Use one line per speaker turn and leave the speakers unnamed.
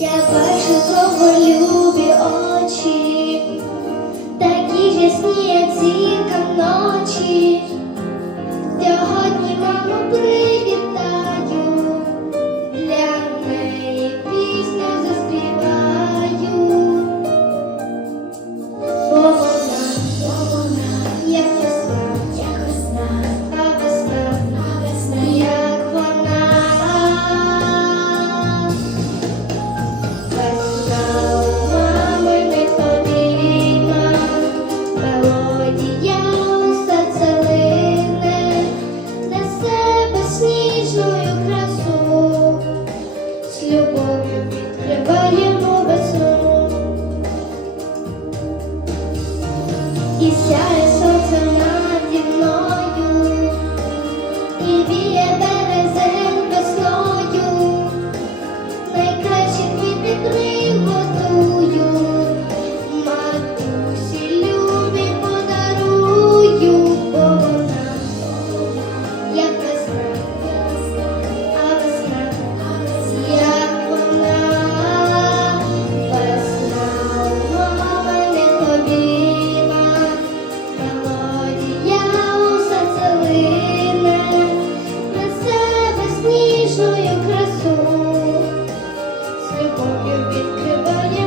Я бачу кроволюбі очі, такі ясні, як зірка ночі. відкриваємо весну. І сяє покер відкриває.